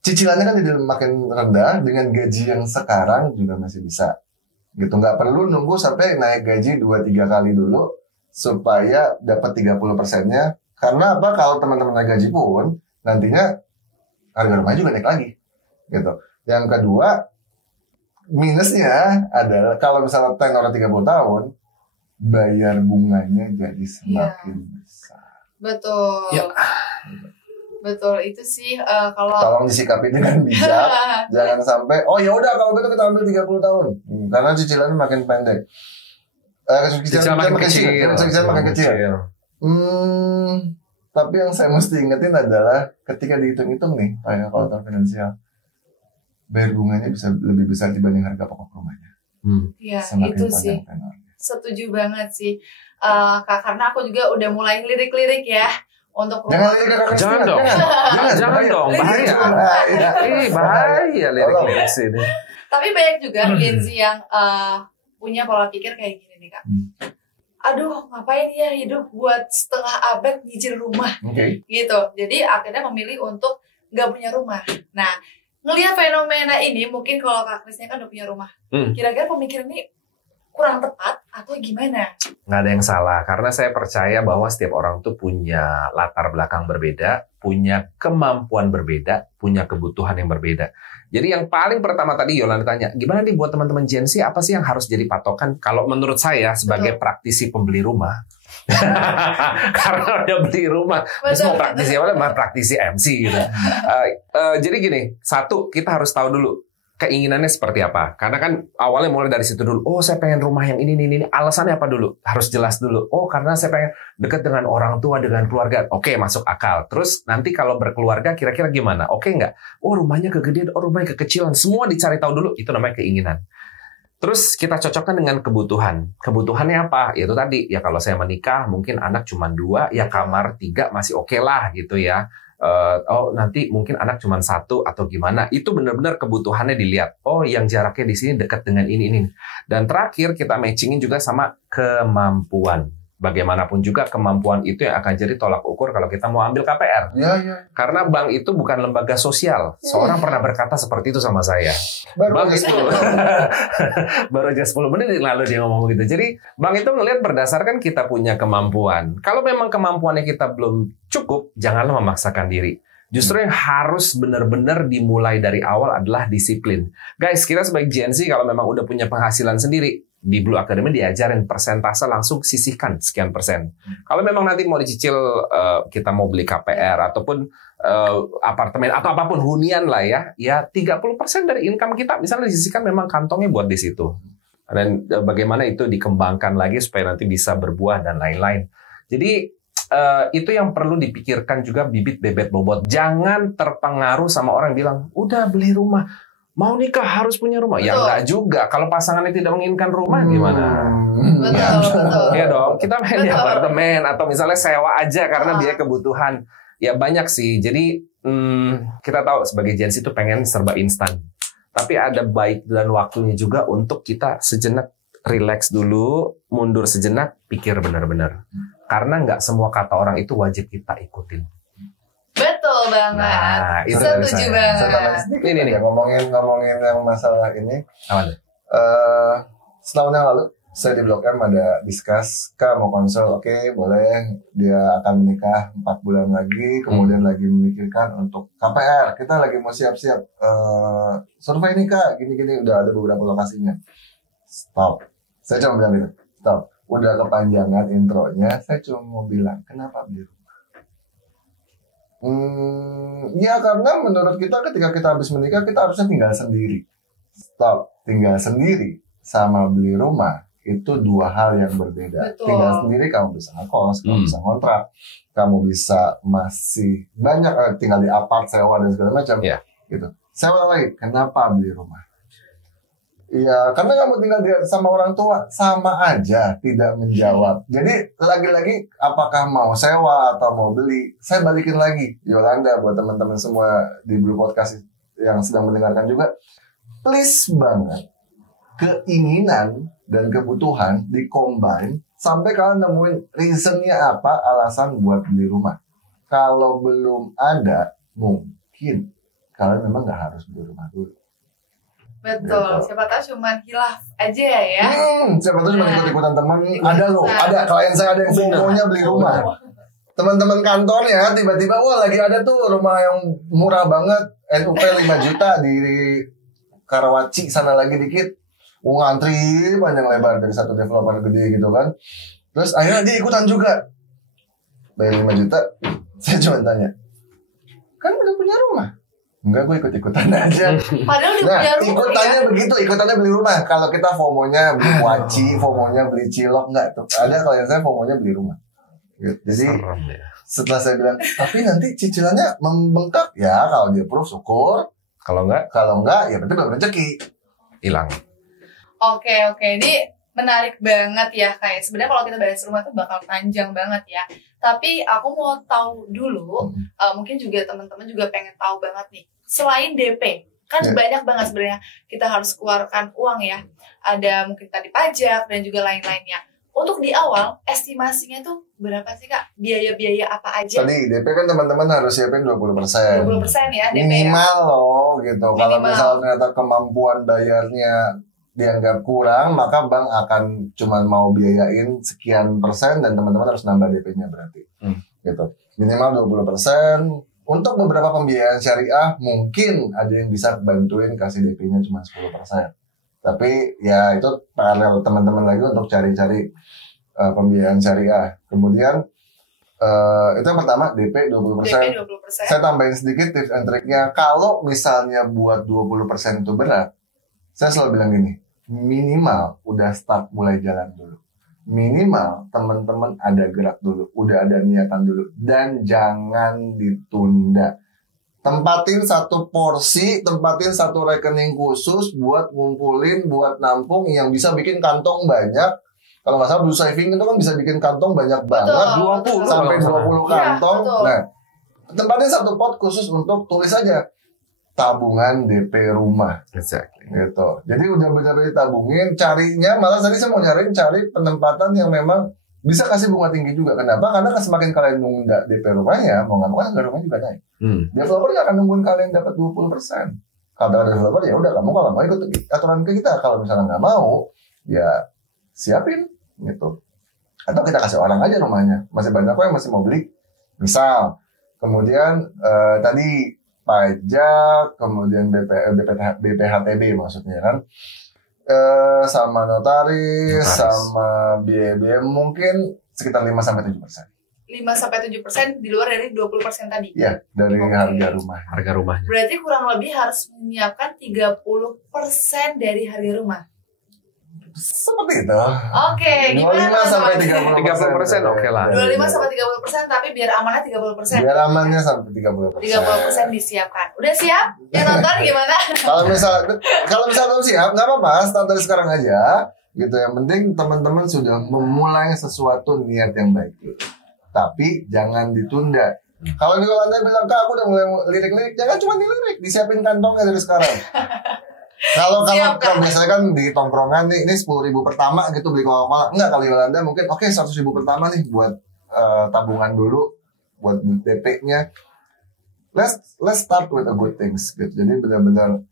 cicilannya kan jadi makin rendah, dengan gaji yang sekarang juga masih bisa. Gitu, nggak perlu nunggu sampai naik gaji 2-3 kali dulu supaya dapat 30%-nya. Karena apa? Kalau teman-teman naik gaji pun nantinya harga rumah juga naik lagi. Gitu. Yang kedua, minusnya adalah kalau misalnya tenornya 30 tahun, bayar bunganya jadi semakin besar. Betul. Ya. Betul, itu sih kalau Tolong disikapi dengan bijak. Jangan sampai, oh ya udah kalau gitu kita ambil 30 tahun. Karena cicilannya makin pendek. Cicilan makin kecil. Cicilan makin kecil. Tapi yang saya mesti ingetin adalah ketika dihitung-hitung nih, kayak kalau finansial, bayar bunganya bisa lebih besar dibanding harga pokok rumahnya. Iya, Semakin itu panjang sih. tenornya. Setuju banget sih. Kak, karena aku juga udah mulai lirik-lirik ya untuk Jangan lirik Kak Christian. Jangan dong. Jangan dong, bahaya. Bahaya lirik-lirik sini. Tapi banyak juga Gen Z yang punya pola pikir kayak gini nih Kak. Aduh, ngapain ya hidup buat setengah abad nyicil rumah, gitu. Jadi akhirnya memilih untuk nggak punya rumah. Nah, ngelihat fenomena ini, mungkin kalau Kak Krisnya kan udah punya rumah, kira-kira pemikiran ini kurang tepat atau gimana? Nggak ada yang salah, karena saya percaya bahwa setiap orang tuh punya latar belakang berbeda, punya kemampuan berbeda, punya kebutuhan yang berbeda. Jadi yang paling pertama tadi Yolanda tanya, gimana nih buat teman-teman Gen Z, apa sih yang harus jadi patokan? Kalau menurut saya sebagai praktisi pembeli rumah, karena udah beli rumah, terus mau praktisi apa? Mau praktisi MC gitu. Jadi gini, satu kita harus tahu dulu keinginannya seperti apa. Karena kan awalnya mulai dari situ dulu. Oh, saya pengen rumah yang ini. Alasannya apa dulu? Harus jelas dulu. Oh, karena saya pengen dekat dengan orang tua, dengan keluarga. Oke, masuk akal. Terus nanti kalau berkeluarga kira-kira gimana? Oke nggak? Oh, rumahnya kegedean, oh rumahnya kekecilan. Semua dicari tahu dulu. Itu namanya keinginan. Terus kita cocokkan dengan kebutuhan. Kebutuhannya apa? Yaitu tadi, ya kalau saya menikah, mungkin anak cuma 2, ya kamar 3 masih oke lah gitu ya. Oh nanti mungkin anak cuma 1 atau gimana, itu benar-benar kebutuhannya dilihat. Oh yang jaraknya di sini dekat dengan ini. Dan terakhir kita matchingin juga sama kemampuan. Bagaimanapun juga kemampuan itu yang akan jadi tolak ukur kalau kita mau ambil KPR. Ya. Karena bank itu bukan lembaga sosial. Seorang pernah berkata seperti itu sama saya. Baru aja 10 menit lalu dia ngomong gitu. Jadi bank itu ngelihat berdasarkan kita punya kemampuan. Kalau memang kemampuannya kita belum cukup, janganlah memaksakan diri. Justru yang harus benar-benar dimulai dari awal adalah disiplin. Guys, kita sebagai Gen Z kalau memang udah punya penghasilan sendiri, di Blue Academy diajarin persentase langsung sisihkan sekian persen. Kalau memang nanti mau dicicil, kita mau beli KPR ataupun apartemen atau apapun hunian lah ya 30% dari income kita misalnya disisihkan, memang kantongnya buat di situ. Dan bagaimana itu dikembangkan lagi supaya nanti bisa berbuah dan lain-lain. Jadi itu yang perlu dipikirkan juga bibit bebet bobot. Jangan terpengaruh sama orang bilang, udah beli rumah, mau nikah harus punya rumah. Ya enggak juga. Kalau pasangannya tidak menginginkan rumah gimana? Betul. Ya dong, kita main di apartemen atau misalnya sewa aja karena dia kebutuhan. Ya banyak sih. Jadi kita tahu sebagai Gen Z itu pengen serba instan. Tapi ada baik dan waktunya juga untuk kita sejenak relax dulu, mundur sejenak, pikir benar-benar. Karena nggak semua kata orang itu wajib kita ikutin. Betul banget. Nah, itu setuju banget. Ini nih ngomongin yang masalah ini. Apa tuh? Setahun yang lalu saya di Blok M ada discuss, Kak mau konsul, oke boleh, dia akan menikah 4 bulan lagi, kemudian lagi memikirkan untuk KPR, kita lagi mau siap-siap survei nih Kak, gini-gini, udah ada beberapa lokasinya. Stop, saya cuma bilang gitu, stop, udah kepanjangan intronya, saya cuma mau bilang, kenapa beli rumah? Ya karena menurut kita ketika kita habis menikah, kita harusnya tinggal sendiri. Stop, tinggal sendiri sama beli rumah itu 2 hal yang berbeda. Betul. Tinggal sendiri kamu bisa ngekos, kamu bisa kontrak, kamu bisa masih banyak tinggal di apart, sewa dan segala macam. Yeah. Gitu. Sewa lagi, kenapa beli rumah? Iya, karena kamu tinggal sama orang tua, sama aja tidak menjawab. Jadi lagi-lagi apakah mau sewa atau mau beli? Saya balikin lagi, Yolanda, buat teman-teman semua di Blue Podcast yang sedang mendengarkan juga, please banget keinginan dan kebutuhan di-combine sampai kalian nemuin reasonnya apa, alasan buat beli rumah. Kalau belum ada, mungkin kalian memang nggak harus beli rumah dulu. Betul, siapa tahu cuma hilaf aja ya. Siapa tahu cuma ikut-ikutan teman. Ada loh, ada klien saya ada yang FOMO-nya beli rumah. Teman-teman kantornya tiba-tiba, wah lagi ada tuh rumah yang murah banget, NUP 5 juta di Karawaci sana lagi dikit. Ngantri panjang lebar dari satu developer gede gitu kan. Terus akhirnya dia ikutan juga. Bayar 5 juta. Saya cuma tanya, kan udah punya rumah? Enggak, gue ikut-ikutan aja. Padahal dia punya rumah. Ikutannya ya? Begitu, ikutannya beli rumah. Kalau kita FOMO-nya beli waci, FOMO-nya beli cilok, enggak tuh. Ada kalau yang saya FOMO-nya beli rumah. Gitu. Jadi setelah saya bilang, tapi nanti cicilannya membengkak. Ya kalau dia approve syukur. Kalau enggak ya berarti belum rezeki. Hilang. Oke, ini menarik banget ya kayak sebenarnya kalau kita bahas rumah tuh bakal panjang banget ya. Tapi aku mau tahu dulu, mungkin juga teman-teman juga pengen tahu banget nih. Selain DP, kan banyak banget sebenarnya kita harus keluarkan uang ya. Ada mungkin tadi pajak dan juga lain-lainnya. Untuk di awal, estimasinya tuh berapa sih Kak? Biaya-biaya apa aja? Tadi DP kan teman-teman harus siapin 20%. 20% ya DP minimal ya? Loh gitu. Kalau misalnya ternyata kemampuan bayarnya dianggap kurang, maka bank akan cuma mau biayain sekian persen dan teman-teman harus nambah DP-nya berarti. Gitu. Minimal 20%. Untuk beberapa pembiayaan syariah mungkin ada yang bisa bantuin kasih DP-nya cuma 10%. Tapi ya itu paralel teman-teman lagi untuk cari-cari pembiayaan syariah. Kemudian itu yang pertama DP 20%. DP 20%. Saya tambahin sedikit tips and triknya. Kalau misalnya buat 20% itu berat, saya selalu bilang gini, minimal udah start mulai jalan dulu. Minimal teman-teman ada gerak dulu, udah ada niatan dulu. Dan jangan ditunda. Tempatin satu porsi, tempatin satu rekening khusus buat ngumpulin, buat nampung yang bisa bikin kantong banyak. Kalau nggak salah Blue Saving itu kan bisa bikin kantong banyak banget, 20 sampai 20 kantong. Ya, nah, tempatin satu pot khusus untuk tulis aja tabungan DP rumah. Exactly. Gitu. Jadi udah benar-benar ditabungin, carinya malah tadi saya mau cari penempatan yang memang bisa kasih bunga tinggi juga. Kenapa? Karena semakin kalian nunda DP rumahnya, mau nggak mau harga rumahnya juga naik. Developer nggak akan nungguin kalian dapat 20%. Kata developer ya udah kamu kalau mau ikut aturan ke kita. Kalau misalnya nggak mau, ya siapin gitu. Atau kita kasih orang aja rumahnya. Masih banyak kok yang masih mau beli. Misal, kemudian tadi pajak, kemudian BPHTB maksudnya kan. Sama notaris, Notaris. sama biaya-biaya mungkin sekitar 5-7%. 5-7% di luar dari 20% tadi. Iya, dari Oke. harga rumah. Harga rumahnya. Berarti kurang lebih harus menyiapkan 30% dari harga rumah. Seperti itu. Oke, gimana 25 sampai teman-teman? 30%, oke lah. 25-30%, tapi biar amannya 30%. Biar amannya sampai 30%. 30% disiapkan. Udah siap? Yang nonton gimana? Kalau misal belum siap, nggak apa-apa, start dari sekarang aja. Gitu. Yang penting teman-teman sudah memulai sesuatu niat yang baik. Tapi jangan ditunda. Kalau di Yolanda bilang, Kak, aku udah mulai lirik-lirik, jangan cuma dilirik, disiapin kantongnya dari sekarang. Kalau Siap, Kak. biasanya kan di tongkrongan nih, ini 10.000 pertama gitu beli Coca-Cola. Enggak, kalau Yolanda mungkin oke 100.000 pertama nih buat tabungan dulu, buat DP-nya. Let's start with the good things gitu. Jadi benar-benar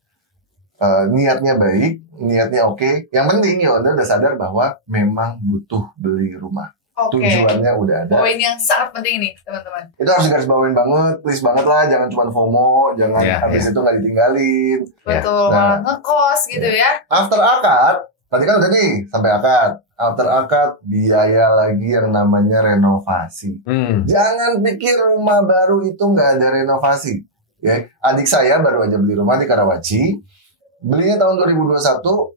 niatnya baik, niatnya oke. Yang penting Yolanda udah sadar bahwa memang butuh beli rumah. Oke. Tujuannya udah ada. Poin yang sangat penting nih, teman-teman. Itu harus digarisbawahin banget, please banget lah, jangan cuma FOMO, jangan Iya, habis itu nggak ditinggalin. Betul, Nah. malah ngekos gitu ya. After akad, tadi kan udah nih sampai akad. After akad biaya lagi yang namanya renovasi. Jangan pikir rumah baru itu nggak ada renovasi. Ya, adik saya baru aja beli rumah di Karawaci, belinya tahun 2021,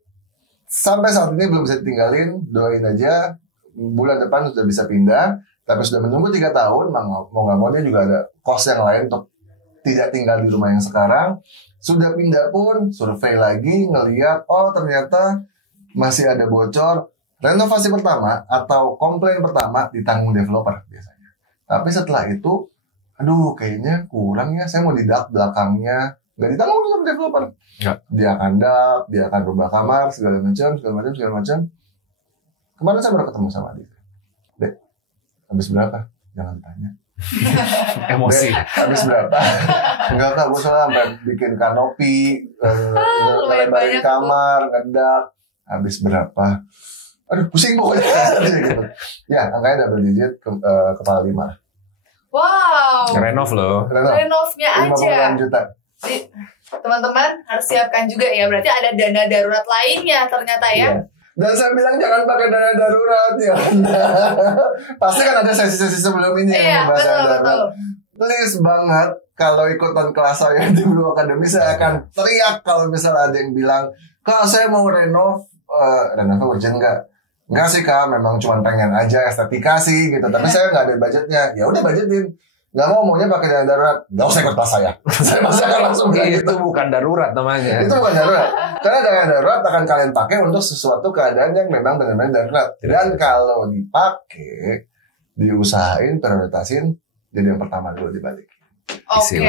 sampai saat ini belum bisa ditinggalin. Doain aja. Bulan depan sudah bisa pindah, tapi sudah menunggu 3 tahun, mau nggak mau dia juga ada kos yang lain untuk tidak tinggal di rumah yang sekarang. Sudah pindah pun, survei lagi, ngeliat, oh ternyata masih ada bocor. Renovasi pertama atau komplain pertama ditanggung developer biasanya. Tapi setelah itu, aduh kayaknya kurang ya, saya mau di dak belakangnya, nggak ditanggung sama developer. Nggak. Dia akan dak, dia akan rubah kamar, segala macam. Kemarin saya baru ketemu sama adik. Dek, habis berapa? Jangan tanya. Emosi. Dek, habis berapa? Enggak kak, gue soalnya sampai bikin kanopi, lumayan ngelebarin banyak kamar, ngedak. Habis berapa? Aduh, pusing pokoknya. Gitu. Ya, angkanya double digit, kepala 5. Wow. Renov loh. Renovnya aja. 56 juta. Jadi, teman-teman harus siapkan juga ya. Berarti ada dana darurat lainnya ternyata ya. Iya. Dan saya bilang jangan pakai dana darurat ya. Pasti kan ada sesi-sesi sebelum ini Iya, yang membahas dana betul. darurat. Please banget kalau ikutan kelas saya di Blue Academy, saya akan teriak kalau misalnya ada yang bilang, Kak saya mau renov urgent nggak? Nggak sih Kak, memang cuma pengen aja estetika sih gitu. Tapi saya nggak ada budgetnya. Ya udah budgetin. Nggak maunya pakai dana darurat, nggak usah ikut kelas saya. Saya pasti akan langsung bilang Itu bukan darurat namanya. itu bukan darurat. Karena dana darurat akan kalian pakai untuk sesuatu keadaan yang memang benar-benar darurat. Dan kalau dipakai, diusahain, prioritasin, jadi yang pertama dulu dibalik. Oke.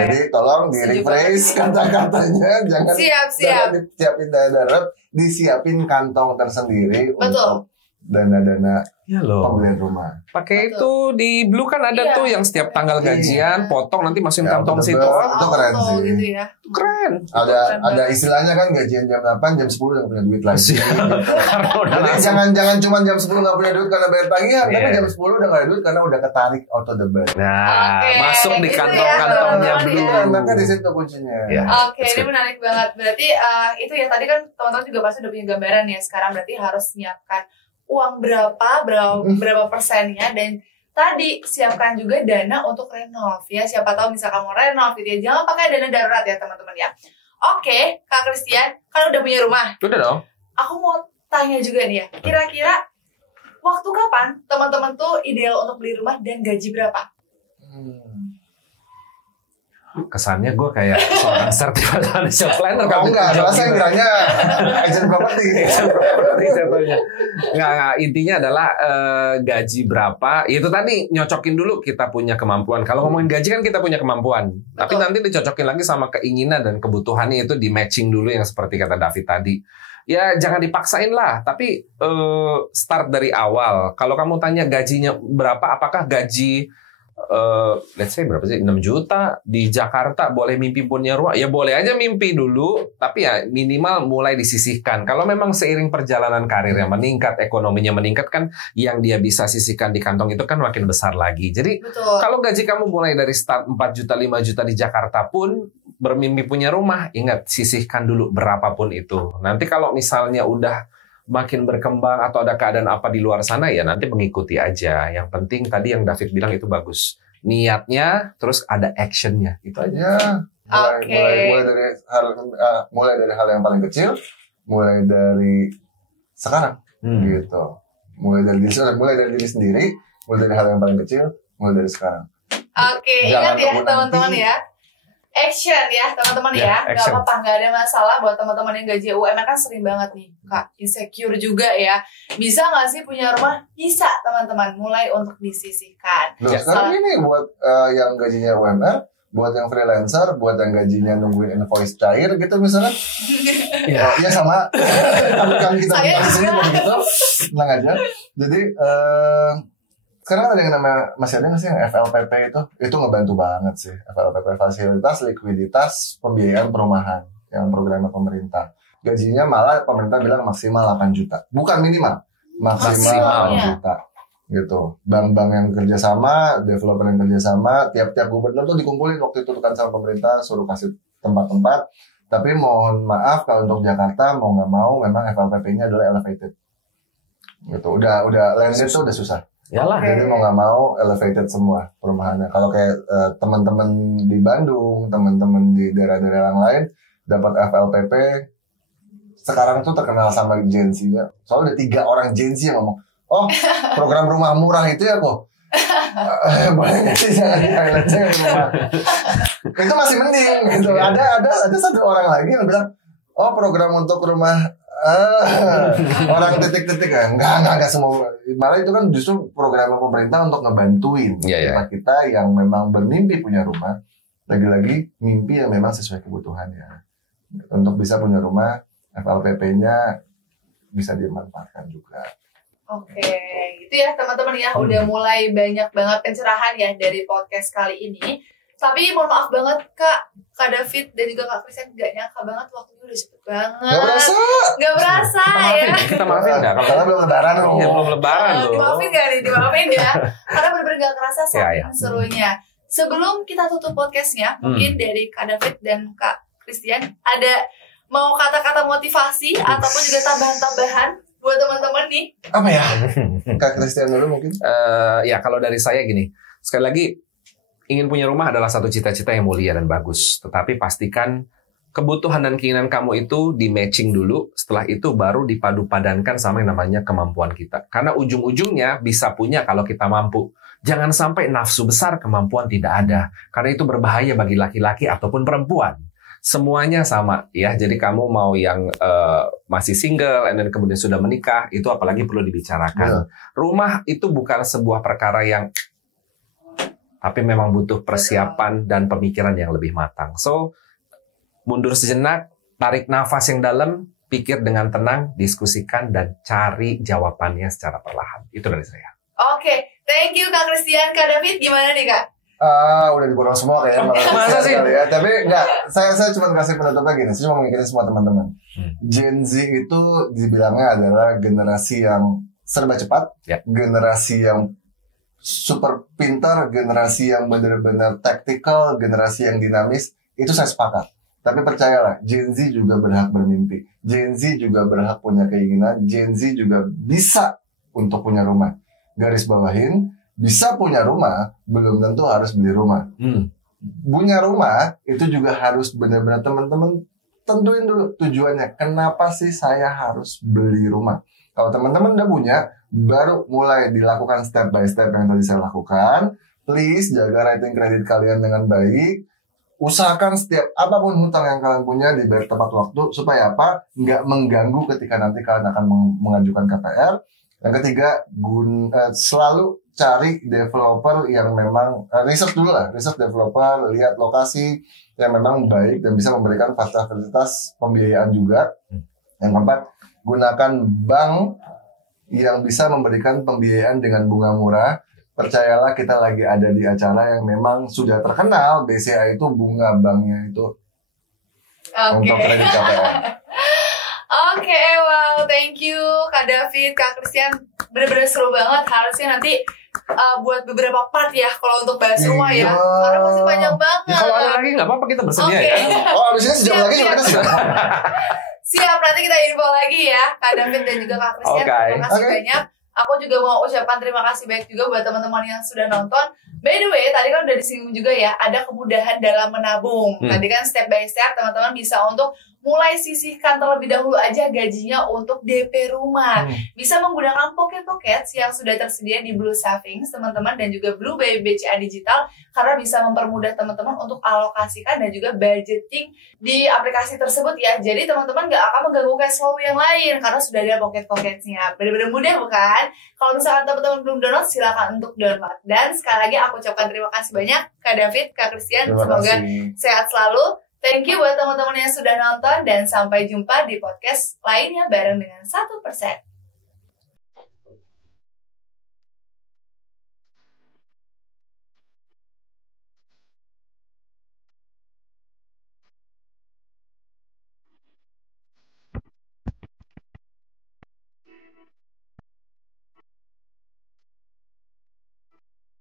Jadi tolong di Setuju rephrase kata-katanya, jangan Siap. disiapin dana darurat, disiapin kantong tersendiri Betul. untuk dana-dana Ya loh. pembelian rumah. Pakai itu di Blue kan ada Iya. tuh yang setiap tanggal gajian potong nanti masukin Ya, kantong betul. situ. Itu keren Auto sih. gitu ya. Keren. Ada istilahnya kan gajian jam 8, jam 10 udah punya duit lagi. Karena udah Jadi langsung. jangan cuma jam 10 nggak punya duit karena bayar tagihan, tapi Iya. jam 10 udah nggak ada duit karena udah ketarik auto debit. Nah, Oke, masuk di gitu kantong-kantongnya ya, Blue. Iya, maka di situ kuncinya. Iya. Oke, That's ini good. menarik banget. Berarti itu ya tadi kan teman-teman juga pasti udah punya gambaran ya. Sekarang berarti harus menyiapkan uang berapa persennya, dan tadi siapkan juga dana untuk renov ya. Siapa tahu misalkan mau renov gitu ya, jangan pakai dana darurat ya teman-teman ya. Oke, Kak Christian, kan udah punya rumah. Udah dong. Aku mau tanya juga nih ya, kira-kira waktu kapan teman-teman tuh ideal untuk beli rumah dan gaji berapa? Kesannya gue kayak seorang certified financial planner. Oh enggak, Jawab malah saya gitu. kiranya agent properti. Nggak, intinya adalah gaji berapa. Itu tadi nyocokin dulu kita punya kemampuan. Kalau ngomongin gaji kan kita punya kemampuan. Tapi Betul. nanti dicocokin lagi sama keinginan dan kebutuhannya, itu di matching dulu yang seperti kata David tadi. Ya jangan dipaksain lah. Tapi start dari awal. Kalau kamu tanya gajinya berapa, apakah gaji let's say berapa sih, 6 juta di Jakarta boleh mimpi punya rumah? Ya boleh aja mimpi dulu, tapi ya minimal mulai disisihkan. Kalau memang seiring perjalanan karirnya meningkat, ekonominya meningkat, kan yang dia bisa sisihkan di kantong itu kan makin besar lagi. Jadi Betul. kalau gaji kamu mulai dari start 4 juta, 5 juta di Jakarta pun bermimpi punya rumah, ingat sisihkan dulu berapapun itu. Nanti kalau misalnya udah makin berkembang atau ada keadaan apa di luar sana, ya nanti mengikuti aja. Yang penting tadi yang David bilang itu bagus. Niatnya, terus ada actionnya, itu aja. Ya, mulai dari hal yang paling kecil, mulai dari sekarang, gitu. Mulai dari diri sendiri, mulai dari hal yang paling kecil, mulai dari sekarang. Oke, ingat ya teman-teman ya. Action ya teman-teman ya. Gak apa-apa, gak ada masalah buat teman-teman yang gaji UMR kan sering banget nih Kak, insecure juga ya. Bisa gak sih punya rumah? Bisa teman-teman, mulai untuk disisihkan. Loh, sekarang ini buat yang gajinya UMR, buat yang freelancer, buat yang gajinya nungguin invoice cair gitu misalnya. Ya sama. Kami kita bahas di sini begitu. Tenang aja. Jadi sekarang ada yang namanya, masih ada nggak sih yang FLPP itu ngebantu banget sih. FLPP, fasilitas likuiditas pembiayaan perumahan, yang programnya pemerintah. Gajinya malah pemerintah bilang maksimal 8 juta, bukan minimal, maksimal 8 juta gitu. Bank-bank yang kerjasama, developer yang kerjasama, tiap-tiap gubernur tuh dikumpulin waktu itu kan sama pemerintah, suruh kasih tempat-tempat. Tapi mohon maaf kalau untuk Jakarta mau nggak mau memang FLPP-nya adalah elevated gitu. Udah landed tuh udah susah. Yalah. Jadi mau nggak mau elevated semua perumahannya. Kalau kayak teman-teman di Bandung, teman-teman di daerah-daerah yang lain dapat FLPP, sekarang tuh terkenal sama Gen Z-nya. Soalnya ada 3 orang Gen Z yang ngomong, oh program rumah murah itu ya kok. Boleh nggak sih jangan di-highlight rumah. Itu masih mending gitu. Ada satu orang lagi yang bilang, oh program untuk rumah orang titik-titik kan enggak semua, malah itu kan justru program pemerintah untuk ngebantuin kita yang memang bermimpi punya rumah, lagi-lagi mimpi yang memang sesuai kebutuhannya. Untuk bisa punya rumah, FLPP-nya bisa dimanfaatkan juga. Oke, gitu ya teman-teman ya, udah mulai banyak banget pencerahan ya dari podcast kali ini. Tapi mohon maaf banget Kak David dan juga Kak Christian, gak nyangka banget waktunya udah cepet banget. Gak berasa ya. Kita maafin gak? Karena belum lebaran loh. Iya, belum lebaran loh. Dimaafin gak nih? Dimaafin ya. Karena bener-bener gak kerasa saking serunya. Sebelum kita tutup podcastnya, mungkin dari Kak David dan Kak Christian ada mau kata-kata motivasi ataupun juga tambahan-tambahan buat teman-teman nih? Apa ya? Kak Christian dulu mungkin. Ya kalau dari saya gini, sekali lagi, ingin punya rumah adalah satu cita-cita yang mulia dan bagus. Tetapi pastikan kebutuhan dan keinginan kamu itu di-matching dulu. Setelah itu baru dipadu-padankan sama yang namanya kemampuan kita. Karena ujung-ujungnya bisa punya kalau kita mampu. Jangan sampai nafsu besar, kemampuan tidak ada. Karena itu berbahaya bagi laki-laki ataupun perempuan. Semuanya sama ya. Jadi kamu mau yang masih single dan kemudian sudah menikah, itu apalagi perlu dibicarakan. Rumah itu bukan sebuah perkara yang, tapi memang butuh persiapan dan pemikiran yang lebih matang. So, mundur sejenak, tarik nafas yang dalam, pikir dengan tenang, diskusikan, dan cari jawabannya secara perlahan. Itu dari saya. Oke, thank you Kak Christian. Kak David, gimana nih Kak? Udah diborong semua kayaknya. Masa sih? Ya. Tapi enggak, saya cuma kasih penutupnya gini. Saya cuma mengingatkan semua teman-teman. Gen Z itu dibilangnya adalah generasi yang serba cepat, generasi yang super pintar, generasi yang benar-benar tactical, generasi yang dinamis. Itu saya sepakat. Tapi percayalah, Gen Z juga berhak bermimpi. Gen Z juga berhak punya keinginan. Gen Z juga bisa untuk punya rumah. Garis bawahin, bisa punya rumah, belum tentu harus beli rumah. Punya rumah, itu juga harus benar-benar teman-teman tentuin dulu tujuannya. Kenapa sih saya harus beli rumah? Kalau teman-teman udah punya, baru mulai dilakukan step by step yang tadi saya lakukan. Please jaga rating kredit kalian dengan baik. Usahakan setiap apapun hutang yang kalian punya dibayar tepat waktu. Supaya apa? Nggak mengganggu ketika nanti kalian akan mengajukan KPR. Yang ketiga, selalu cari developer yang memang riset dulu lah. Riset developer, lihat lokasi yang memang baik dan bisa memberikan fasilitas pembiayaan juga. Yang keempat, gunakan bank yang bisa memberikan pembiayaan dengan bunga murah. Percayalah, kita lagi ada di acara yang memang sudah terkenal. BCA itu bunga banknya itu untuk kredit KPR. Oke, wow, thank you Kak David, Kak Christian. Bener-bener seru banget. Harusnya nanti buat beberapa part ya kalau untuk bahas rumah ya. Karena masih panjang banget. Ya, kalau ada lagi nggak apa-apa, kita bersedia ya. Oh, abis ini sejam lagi juga kita sudah. Siap, nanti kita info lagi ya Kak David dan juga Kak Christian. Terima kasih banyak. Aku juga mau ucapkan terima kasih banyak juga buat teman-teman yang sudah nonton. By the way, tadi kan udah disinggung juga ya, ada kemudahan dalam menabung. Tadi kan step by step teman-teman bisa untuk mulai sisihkan terlebih dahulu aja gajinya untuk DP rumah. Bisa menggunakan pocket yang sudah tersedia di Blue Savings teman-teman dan juga Blue by BCA Digital, karena bisa mempermudah teman-teman untuk alokasikan dan juga budgeting di aplikasi tersebut ya. Jadi teman-teman gak akan mengganggu cash flow yang lain karena sudah ada pocket-nya. Benar-benar mudah bukan? Kalau misalkan teman-teman belum download, silakan untuk download. Dan sekali lagi aku ucapkan terima kasih banyak Kak David, Kak Christian. Semoga sehat selalu. Thank you buat teman-teman yang sudah nonton dan sampai jumpa di podcast lainnya bareng dengan 1%.